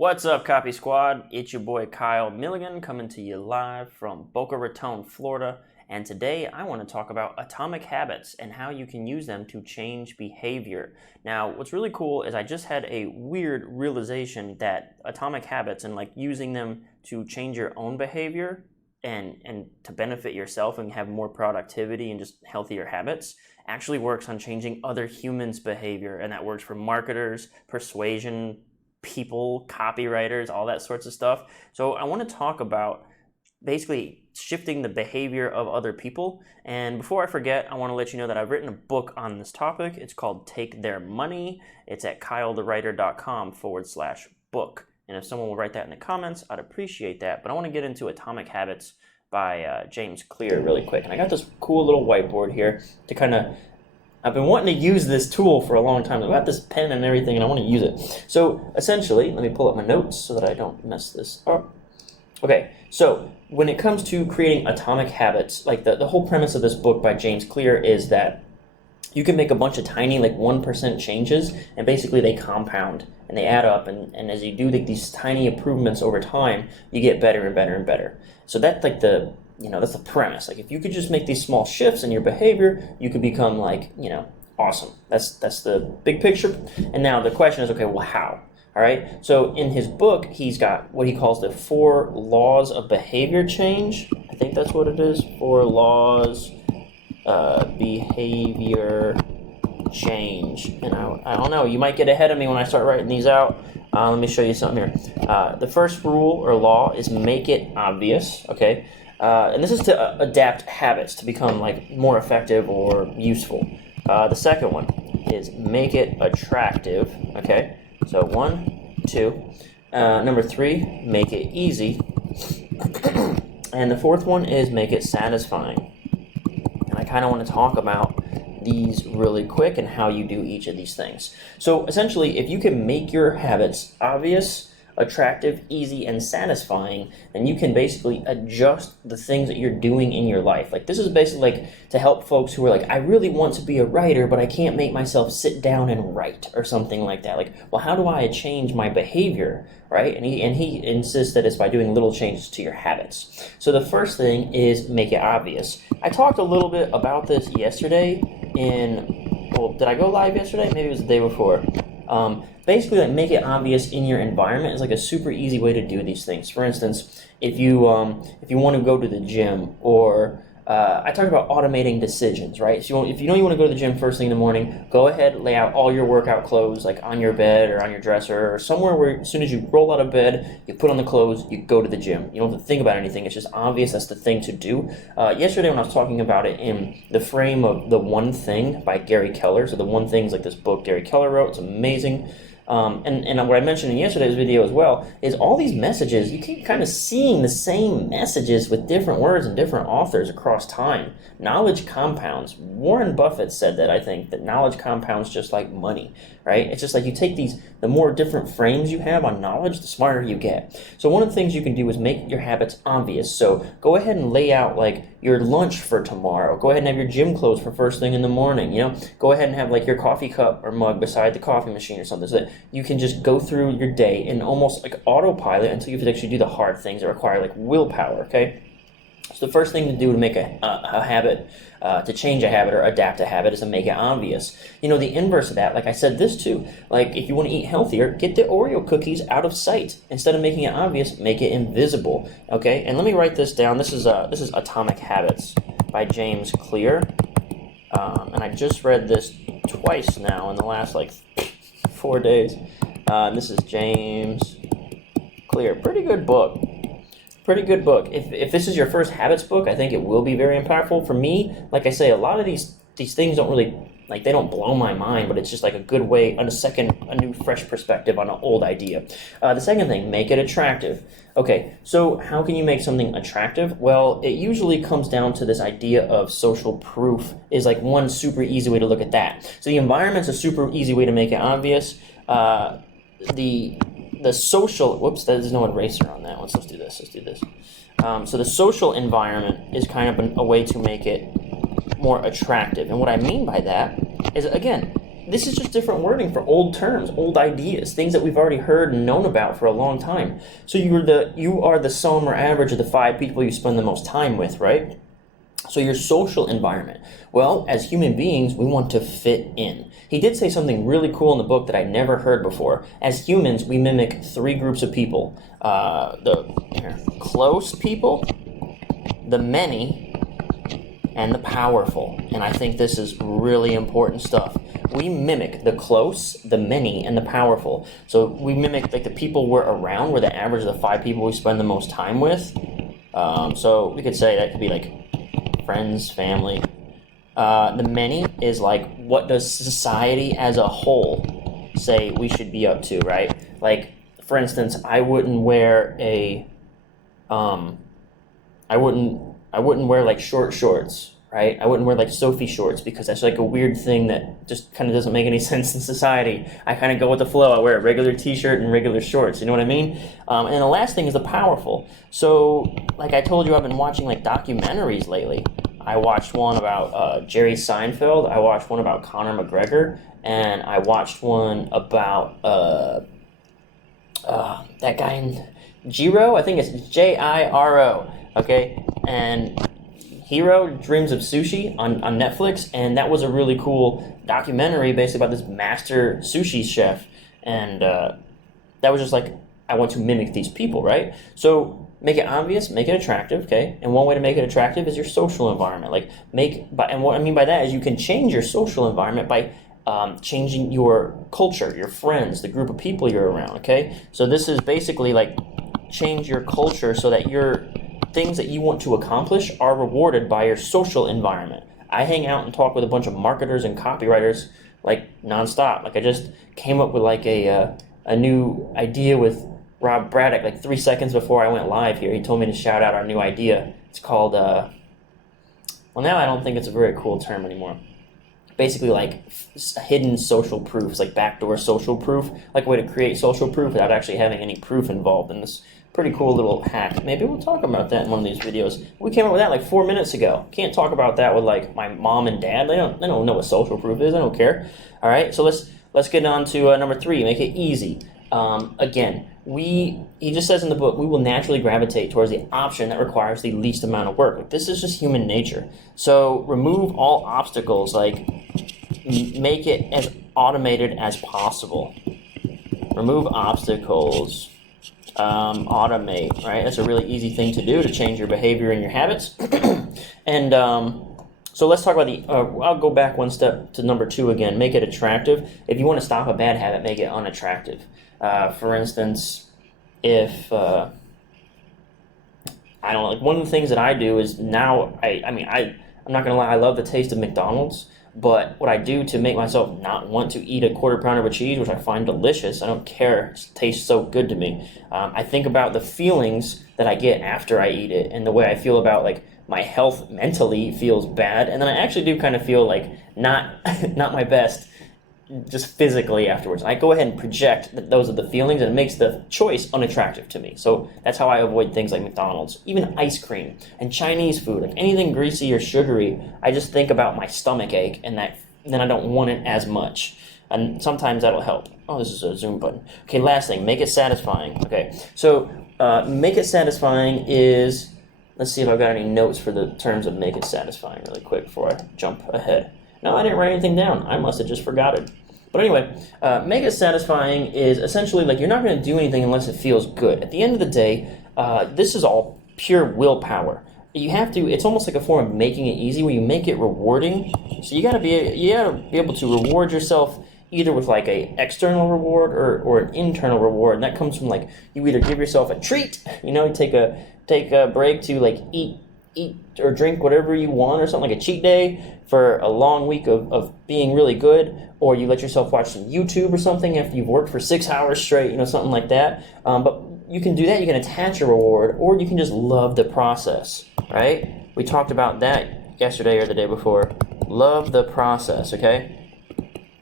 What's up, Copy Squad? It's your boy Kyle Milligan coming to you live from Boca Raton, Florida. And today I want to talk about atomic habits and how you can use them to change behavior. Now, what's really cool is I just had a weird realization that atomic habits and like using them to change your own behavior and to benefit yourself and have more productivity and just healthier habits actually works on changing other humans' behavior. And that works for marketers, persuasion, people, copywriters, all that sorts of stuff. So I want to talk about basically shifting the behavior of other people. And before I forget, I want to let you know that I've written a book on this topic. It's called Take Their Money. It's at kylethewriter.com/book. And if someone will write that in the comments, I'd appreciate that. But I want to get into Atomic Habits by James Clear really quick. And I got this cool little whiteboard here to kind of I've been wanting to use this tool for a long time. I've got this pen and everything, and I want to use it. So essentially, let me pull up my notes so that I don't mess this up. Okay, so when it comes to creating atomic habits, like the whole premise of this book by James Clear is that you can make a bunch of tiny, like 1% changes, and basically they compound and they add up. And as you do these tiny improvements over time, you get better and better and better. So that's like that's the premise. Like if you could just make these small shifts in your behavior, you could become like, awesome. That's the big picture. And now the question is, okay, well, how? All right. So in his book, he's got what he calls the 4 laws of behavior change. I think that's what it is. 4 laws, behavior change. And I don't know, you might get ahead of me when I start writing these out. Let me show you something here. The first rule or law is make it obvious. Okay. And this is to adapt habits to become like more effective or useful. The second one is make it attractive. Okay, so 1, 2. Number 3, make it easy. And the fourth one is make it satisfying. And I kind of want to talk about these really quick and how you do each of these things. So essentially, if you can make your habits obvious, attractive, easy, and satisfying, then you can basically adjust the things that you're doing in your life. Like this is basically like to help folks who are like, I really want to be a writer, but I can't make myself sit down and write or something like that. Like, well, how do I change my behavior, right? And he insists that it's by doing little changes to your habits. So the first thing is make it obvious. I talked a little bit about this yesterday did I go live yesterday? Maybe it was the day before. Basically, like make it obvious in your environment is like a super easy way to do these things. For instance, if you want to go to the gym, or I talked about automating decisions, right? So if you know you want to go to the gym first thing in the morning, go ahead, lay out all your workout clothes like on your bed or on your dresser or somewhere where as soon as you roll out of bed, you put on the clothes, you go to the gym. You don't have to think about anything. It's just obvious that's the thing to do. Yesterday when I was talking about it in the frame of The One Thing by Gary Keller, so The One Thing is like this book Gary Keller wrote. It's amazing. And what I mentioned in yesterday's video as well is all these messages, you keep kind of seeing the same messages with different words and different authors across time. Knowledge compounds. Warren Buffett said that, I think, that knowledge compounds just like money, right? It's just like you take the more different frames you have on knowledge, the smarter you get. So one of the things you can do is make your habits obvious. So go ahead and lay out like your lunch for tomorrow. Go ahead and have your gym clothes for first thing in the morning. Go ahead and have like your coffee cup or mug beside the coffee machine or something, so that you can just go through your day in almost like autopilot until you have to actually do the hard things that require like willpower. Okay. So the first thing to do to make a habit, to change a habit or adapt a habit, is to make it obvious. The inverse of that, like I said this too, like if you want to eat healthier, get the Oreo cookies out of sight. Instead of making it obvious, make it invisible. Okay, and let me write this down. This is Atomic Habits by James Clear, and I just read this twice now in the last like 4 days. This is James Clear. Pretty good book. If this is your first habits book, I think it will be very impactful. For me, like I say, a lot of these things don't really, like, they don't blow my mind, but it's just like a good way, a new fresh perspective on an old idea. The second thing, make it attractive. Okay, so how can you make something attractive? Well, it usually comes down to this idea of social proof is like one super easy way to look at that. So the environment's a super easy way to make it obvious. The social, there's no eraser on that one, so let's do this. So the social environment is kind of a way to make it more attractive. And what I mean by that is, again, this is just different wording for old terms, old ideas, things that we've already heard and known about for a long time. So you are the sum or average of the 5 people you spend the most time with, right? So your social environment. Well, as human beings, we want to fit in. He did say something really cool in the book that I never heard before. As humans, we mimic 3 groups of people. The close people, the many, and the powerful. And I think this is really important stuff. We mimic the close, the many, and the powerful. So we mimic like the people we're around. We're the average of the 5 people we spend the most time with. So we could say that could be like friends, family. The many is like, what does society as a whole say we should be up to, right? Like, for instance, I wouldn't wear I wouldn't wear like short shorts, right? I wouldn't wear like Sophie shorts because that's like a weird thing that just kind of doesn't make any sense in society. I kind of go with the flow. I wear a regular t-shirt and regular shorts, you know what I mean? And the last thing is the powerful. So, like I told you, I've been watching like documentaries lately. I watched one about Jerry Seinfeld. I watched one about Conor McGregor. And I watched one about that guy in Jiro. I think it's Jiro. Okay, and Hero Dreams of Sushi on Netflix, and that was a really cool documentary basically about this master sushi chef, and that was just like, I want to mimic these people, right? So make it obvious, make it attractive, okay? And one way to make it attractive is your social environment. And what I mean by that is you can change your social environment by changing your culture, your friends, the group of people you're around, okay? So this is basically like change your culture so that your things that you want to accomplish are rewarded by your social environment. I hang out and talk with a bunch of marketers and copywriters like nonstop. Like I just came up with like a new idea with Rob Braddock like 3 seconds before I went live here. He told me to shout out our new idea. It's called, well, now I don't think it's a very cool term anymore. Basically like hidden social proofs, like backdoor social proof, like a way to create social proof without actually having any proof involved in this. Pretty cool little hack. Maybe we'll talk about that in one of these videos. We came up with that like 4 minutes ago. Can't talk about that with like my mom and dad. They don't know what social proof is. I don't care. All right. So let's get on to number 3. Make it easy. Again, he just says in the book, we will naturally gravitate towards the option that requires the least amount of work. Like, this is just human nature. So remove all obstacles. Like, make it as automated as possible. Remove obstacles. Automate, right? That's a really easy thing to do to change your behavior and your habits. And so let's talk about I'll go back one step to number 2 again. Make it attractive. If you want to stop a bad habit, make it unattractive. For instance, if I don't know, like one of the things that I do is now I'm not gonna lie, I love the taste of McDonald's. But what I do to make myself not want to eat a quarter pounder of cheese, which I find delicious, I don't care, it tastes so good to me. I think about the feelings that I get after I eat it, and the way I feel about like my health mentally feels bad, and then I actually do kind of feel like not my best just physically afterwards. I go ahead and project that those are the feelings, and it makes the choice unattractive to me. So that's how I avoid things like McDonald's, even ice cream and Chinese food, like anything greasy or sugary. I just think about my stomach ache, and then I don't want it as much. And sometimes that'll help. Oh, this is a zoom button. Okay, last thing, make it satisfying. Okay, so make it satisfying is, let's see if I've got any notes for the terms of make it satisfying really quick before I jump ahead. No, I didn't write anything down. I must have just forgot it. But anyway, make it satisfying is essentially like you're not going to do anything unless it feels good. At the end of the day, this is all pure willpower. You have to. It's almost like a form of making it easy, where you make it rewarding. So you gotta be able to reward yourself either with like a external reward or an internal reward, and that comes from like you either give yourself a treat, you take a break to like eat or drink whatever you want or something, like a cheat day for a long week of being really good, or you let yourself watch some YouTube or something after you've worked for 6 hours straight, something like that. But you can do that. You can attach a reward, or you can just love the process, right? We talked about that yesterday or the day before. Love the process, okay?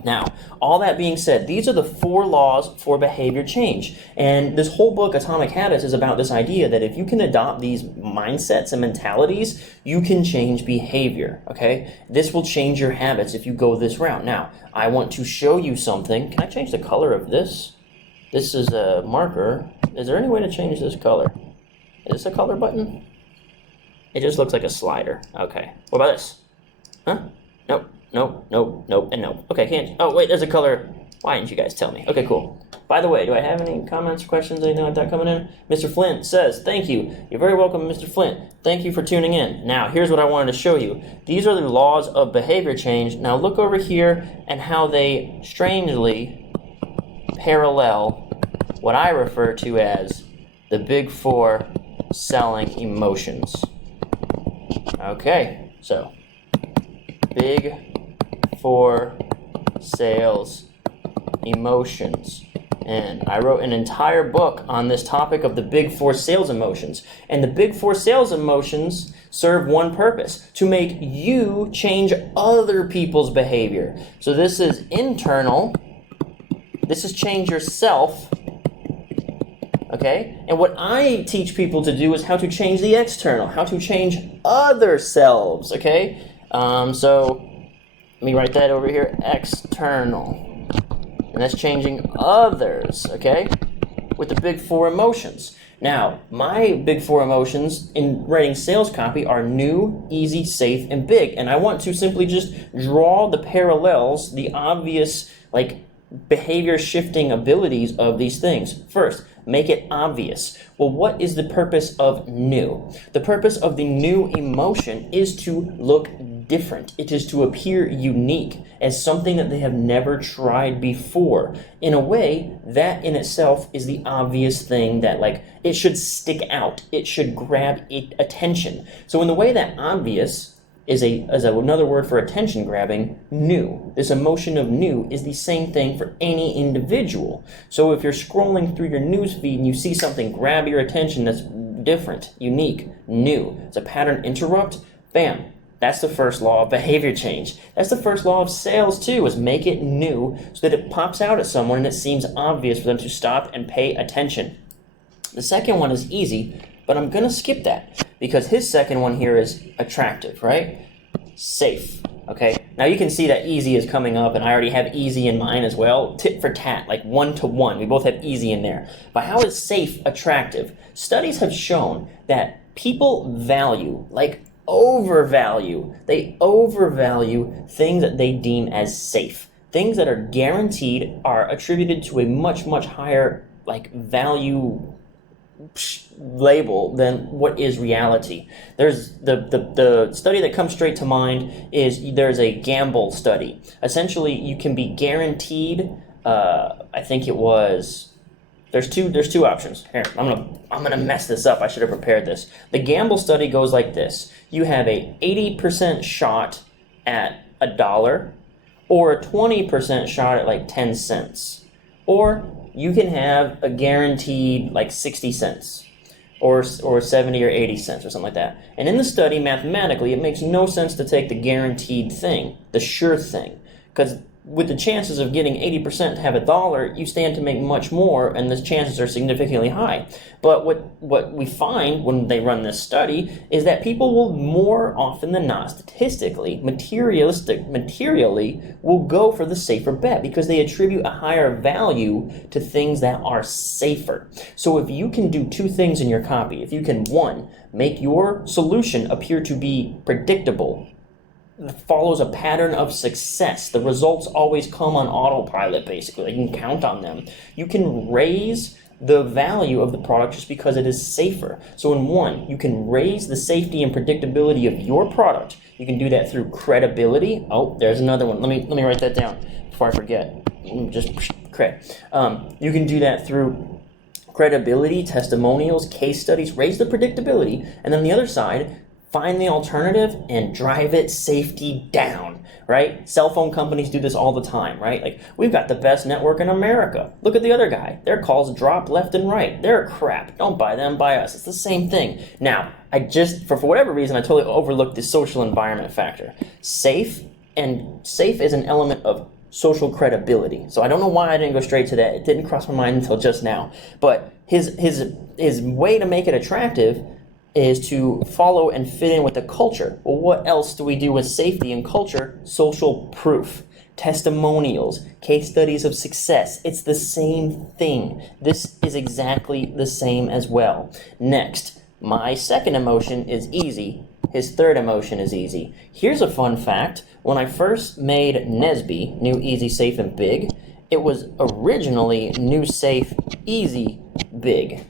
Now, all that being said, these are the 4 laws for behavior change. And this whole book, Atomic Habits, is about this idea that if you can adopt these mindsets and mentalities, you can change behavior, okay? This will change your habits if you go this route. Now, I want to show you something. Can I change the color of this? This is a marker. Is there any way to change this color? Is this a color button? It just looks like a slider. Okay. What about this? Huh? Nope. Nope, nope, nope, and nope. Okay, can't. Oh, wait, there's a color. Why didn't you guys tell me? Okay, cool. By the way, do I have any comments, questions, anything like that coming in? Mr. Flint says, thank you. You're very welcome, Mr. Flint. Thank you for tuning in. Now, here's what I wanted to show you. These are the laws of behavior change. Now, look over here and how they strangely parallel what I refer to as the big 4 selling emotions. Okay, so big 4 sales emotions. And I wrote an entire book on this topic of the big 4 sales emotions. And the big 4 sales emotions serve one purpose: to make you change other people's behavior. So this is internal. This is change yourself. Okay? And what I teach people to do is how to change the external, how to change other selves. Okay? So let me write that over here, external. And that's changing others, okay? With the big 4 emotions. Now, my big 4 emotions in writing sales copy are new, easy, safe, and big. And I want to simply just draw the parallels, the obvious, behavior shifting abilities of these things. First, make it obvious. Well, what is the purpose of new? The purpose of the new emotion is to look different. It is to appear unique as something that they have never tried before. In a way, that in itself is the obvious thing that it should stick out. It should grab attention. So in the way that obvious is another word for attention grabbing, new. This emotion of new is the same thing for any individual. So if you're scrolling through your news feed and you see something grab your attention that's different, unique, new, it's a pattern interrupt, bam. That's the first law of behavior change. That's the first law of sales too, is make it new so that it pops out at someone and it seems obvious for them to stop and pay attention. The second one is easy, but I'm going to skip that because his second one here is attractive, right? Safe, okay? Now you can see that easy is coming up, and I already have easy in mine as well. Tit for tat, 1-to-1. We both have easy in there. But how is safe attractive? Studies have shown that people value, overvalue. They overvalue things that they deem as safe. Things that are guaranteed are attributed to a much, much higher value label than what is reality. There's the study that comes straight to mind is there's a gamble study. Essentially, you can be guaranteed. I think it was. There's two options. Here, I'm gonna mess this up. I should have prepared this. The gamble study goes like this: you have a 80% shot at $1, or a 20% shot at 10 cents, or you can have a guaranteed 60 cents, or 70 or 80 cents, or something like that. And in the study, mathematically, it makes no sense to take the guaranteed thing, the sure thing, because with the chances of getting 80% to have $1, you stand to make much more, and the chances are significantly high. But what we find when they run this study is that people will more often than not, statistically, materially, will go for the safer bet because they attribute a higher value to things that are safer. So if you can do 2 things in your copy, if you can, 1, make your solution appear to be predictable, follows a pattern of success. The results always come on autopilot, basically. You can count on them. You can raise the value of the product just because it is safer. So in 1, you can raise the safety and predictability of your product. You can do that through credibility. Oh, there's another one. Let me write that down before I forget. Just cred. You can do that through credibility, testimonials, case studies, raise the predictability. And then the other side, find the alternative and drive its safety down, right? Cell phone companies do this all the time, right? We've got the best network in America. Look at the other guy. Their calls drop left and right. They're crap. Don't buy them, buy us. It's the same thing. Now, for whatever reason, I totally overlooked the social environment factor. Safe is an element of social credibility. So I don't know why I didn't go straight to that. It didn't cross my mind until just now. But his way to make it attractive is to follow and fit in with the culture. Well, what else do we do with safety and culture? Social proof, testimonials, case studies of success. It's the same thing. This is exactly the same as well. Next, my second emotion is easy. His third emotion is easy. Here's a fun fact. When I first made NSBE, New, Easy, Safe, and Big, it was originally New, Safe, Easy, Big.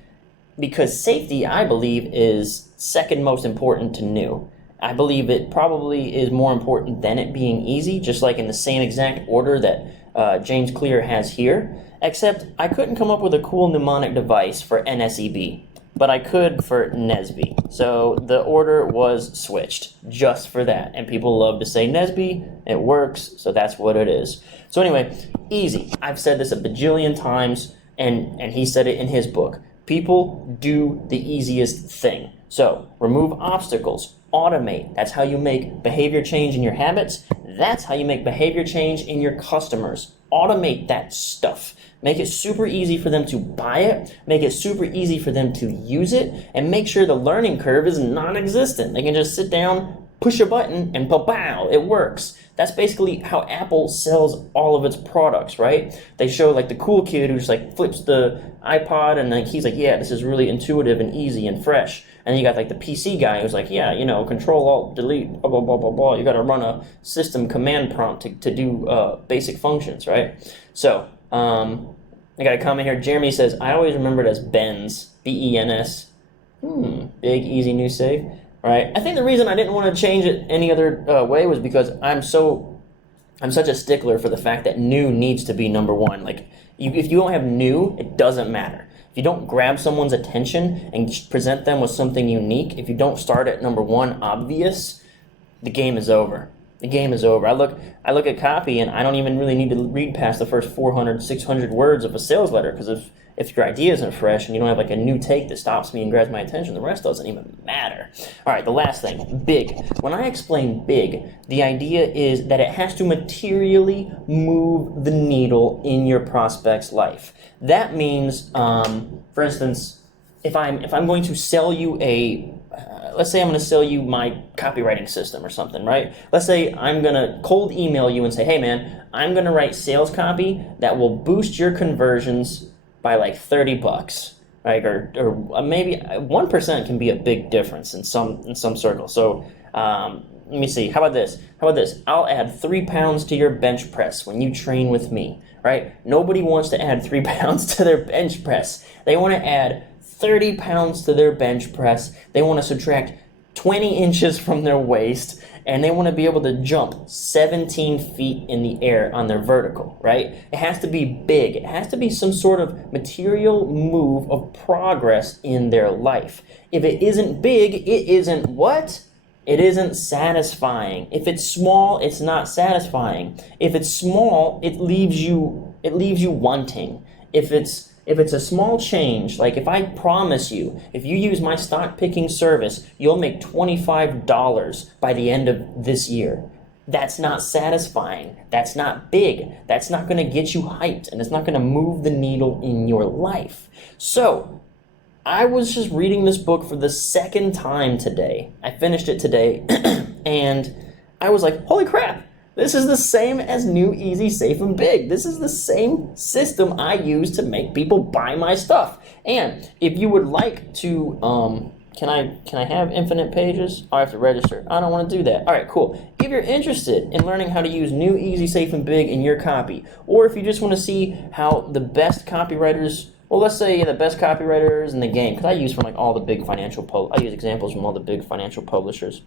Because safety, I believe, is second most important to new. I believe it probably is more important than it being easy, just like in the same exact order that James Clear has here, except I couldn't come up with a cool mnemonic device for NSEB, but I could for NSBE. So the order was switched just for that, and people love to say NSBE, it works, so that's what it is. So anyway, easy. I've said this a bajillion times, and he said it in his book. People do the easiest thing. So remove obstacles, automate. That's how you make behavior change in your habits. That's how you make behavior change in your customers. Automate that stuff. Make it super easy for them to buy it, make it super easy for them to use it, and make sure the learning curve is non-existent. They can just sit down, push a button, and pow, it works. That's basically how Apple sells all of its products, right? They show like the cool kid who just like flips the iPod and like he's like, yeah, this is really intuitive and easy and fresh. And then you got like the PC guy who's like, yeah, Control Alt Delete, blah blah blah blah blah. You got to run a system command prompt to do basic functions, right? So I got a comment here. Jeremy says, I always remember it as BENS, BENS. Big, easy, new, safe. Right. I think the reason I didn't want to change it any other way was because I'm such a stickler for the fact that new needs to be number one. Like, if you don't have new, it doesn't matter. If you don't grab someone's attention and present them with something unique, if you don't start at number one, obvious, the game is over. The game is over. I look at copy and I don't even really need to read past the first 400, 600 words of a sales letter, because if your idea isn't fresh and you don't have like a new take that stops me and grabs my attention, the rest doesn't even matter. All right, the last thing, big. When I explain big, the idea is that it has to materially move the needle in your prospect's life. That means, for instance, if I'm going to sell you let's say I'm going to sell you my copywriting system or something, right? Let's say I'm going to cold email you and say, hey man, I'm going to write sales copy that will boost your conversions by like $30, right? Or maybe 1% can be a big difference in some circles. So let me see. How about this? I'll add 3 pounds to your bench press when you train with me, right? Nobody wants to add 3 pounds to their bench press. They want to add 30 pounds to their bench press. They want to subtract 20 inches from their waist, and they want to be able to jump 17 feet in the air on their vertical, right? It has to be big. It has to be some sort of material move of progress in their life. If it isn't big, it isn't what? It isn't satisfying. If it's small, it's not satisfying. If it's small, it leaves you wanting. If it's a small change, like if I promise you, if you use my stock picking service, you'll make $25 by the end of this year. That's not satisfying. That's not big. That's not going to get you hyped, and it's not going to move the needle in your life. So, I was just reading this book for the second time today. I finished it today, and I was like, holy crap. This is the same as New, Easy, Safe, and Big. This is the same system I use to make people buy my stuff. And if you would like to, can I have infinite pages? I have to register. I don't want to do that. All right, cool. If you're interested in learning how to use New, Easy, Safe, and Big in your copy, or if you just want to see how the best copywriters, well, let's say the best copywriters in the game, because I use from like all the big I use examples from all the big financial publishers.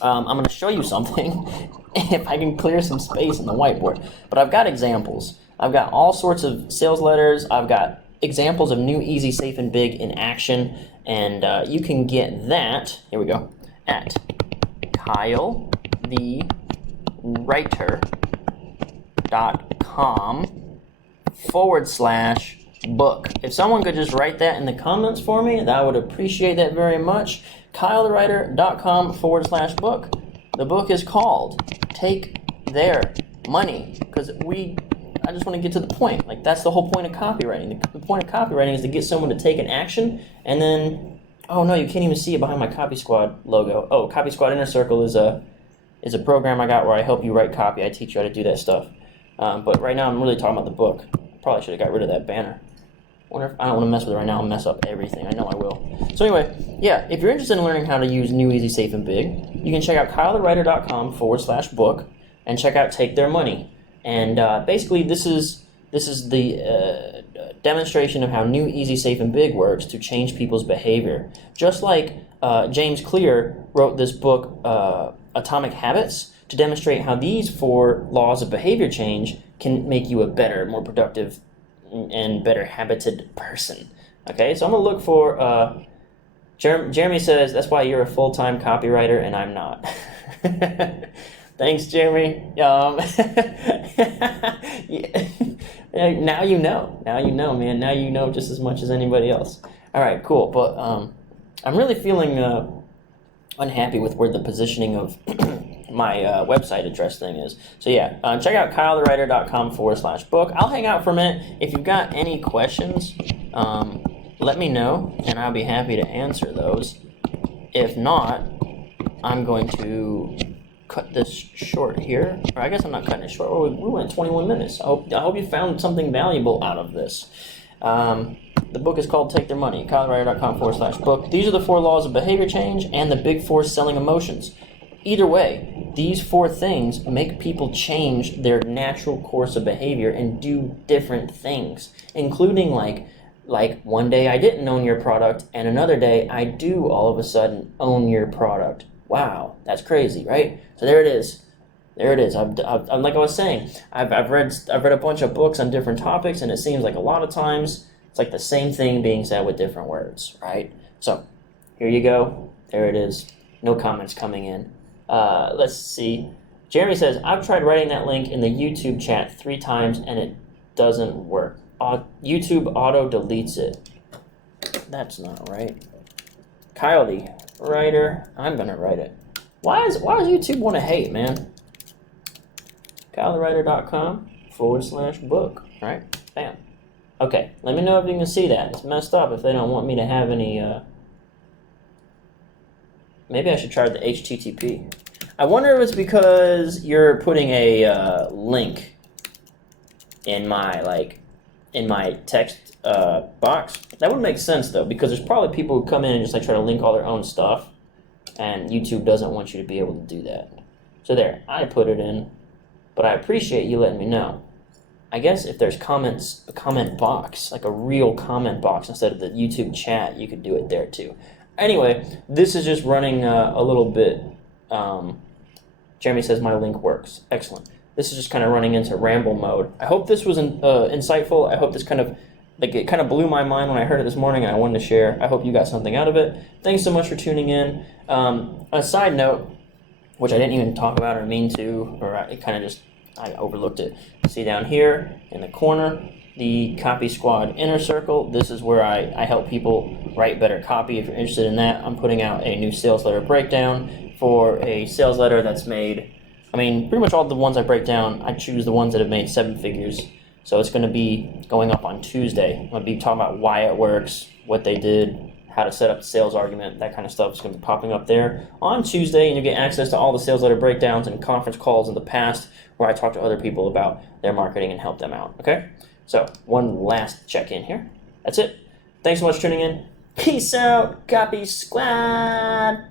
I'm going to show you something if I can clear some space in the whiteboard. But I've got examples. I've got all sorts of sales letters. I've got examples of New, Easy, Safe, and Big in action. And you can get that, here we go, at KyleTheWriter.com/book. If someone could just write that in the comments for me, I would appreciate that very much. KyleTheWriter.com/book. The book is called Take Their money, because I just want to get to the point. Like, that's the whole point of copywriting. The point of copywriting is to get someone to take an action, and then, oh no, you can't even see it behind my Copy Squad logo. Oh, Copy Squad Inner Circle is a program I got where I help you write copy. I teach you how to do that stuff. But right now I'm really talking about the book. Probably should have got rid of that banner. I don't want to mess with it right now. I'll mess up everything. I know I will. So anyway, yeah, if you're interested in learning how to use New, Easy, Safe, and Big, you can check out kylethewriter.com/book and check out Take Their Money. And basically, this is the demonstration of how New, Easy, Safe, and Big works to change people's behavior. Just like James Clear wrote this book, Atomic Habits, to demonstrate how these 4 laws of behavior change can make you a better, more productive, and better habited person. Okay, so I'm gonna look for Jeremy says that's why you're a full-time copywriter and I'm not. Thanks, Jeremy. Yeah. Now you know. Now you know, man. Now you know just as much as anybody else. All right, cool. But I'm really feeling unhappy with where the positioning of my website address thing is. So yeah, check out kylethewriter.com/book. I'll hang out for a minute. If you've got any questions, let me know, and I'll be happy to answer those. If not, I'm going to cut this short here. Or I guess I'm not cutting it short. Oh, we went 21 minutes. I hope you found something valuable out of this. The book is called Take Their Money, kylethewriter.com/book. These are the 4 laws of behavior change and the big 4 selling emotions. Either way, these 4 things make people change their natural course of behavior and do different things, including like one day I didn't own your product and another day I do all of a sudden own your product. Wow, that's crazy, right? So there it is. There it is. I'm like I was saying, I've read a bunch of books on different topics, and it seems like a lot of times it's like the same thing being said with different words, right? So here you go. There it is. No comments coming in. Let's see. Jeremy says, I've tried writing that link in the YouTube chat 3 times and it doesn't work. YouTube auto deletes it. That's not right. Kyle the writer, I'm gonna write it. Why does YouTube want to hate, man? kylethewriter.com/book, right? Bam. Okay, let me know if you can see that. It's messed up if they don't want me to have any, maybe I should try the HTTP. I wonder if it's because you're putting a link in my text box. That would make sense though, because there's probably people who come in and just like try to link all their own stuff, and YouTube doesn't want you to be able to do that. So there, I put it in, but I appreciate you letting me know. I guess if there's comments, a comment box, like a real comment box instead of the YouTube chat, you could do it there too. Anyway, this is just running a little bit. Jeremy says my link works. Excellent. This is just kind of running into ramble mode. I hope this was insightful. I hope this it kind of blew my mind when I heard it this morning, and I wanted to share. I hope you got something out of it. Thanks so much for tuning in. A side note, which I didn't even talk about or mean to, or I overlooked it. See down here in the corner, the Copy Squad Inner Circle. This is where I help people write better copy. If you're interested in that, I'm putting out a new sales letter breakdown for a sales letter that's made, pretty much all the ones I break down, I choose the ones that have made 7 figures. So it's going to be going up on Tuesday. I'm going to be talking about why it works, what they did, how to set up the sales argument, that kind of stuff is going to be popping up there on Tuesday, and you get access to all the sales letter breakdowns and conference calls in the past where I talk to other people about their marketing and help them out, okay? So one last check-in here. That's it. Thanks so much for tuning in. Peace out, Copy Squad.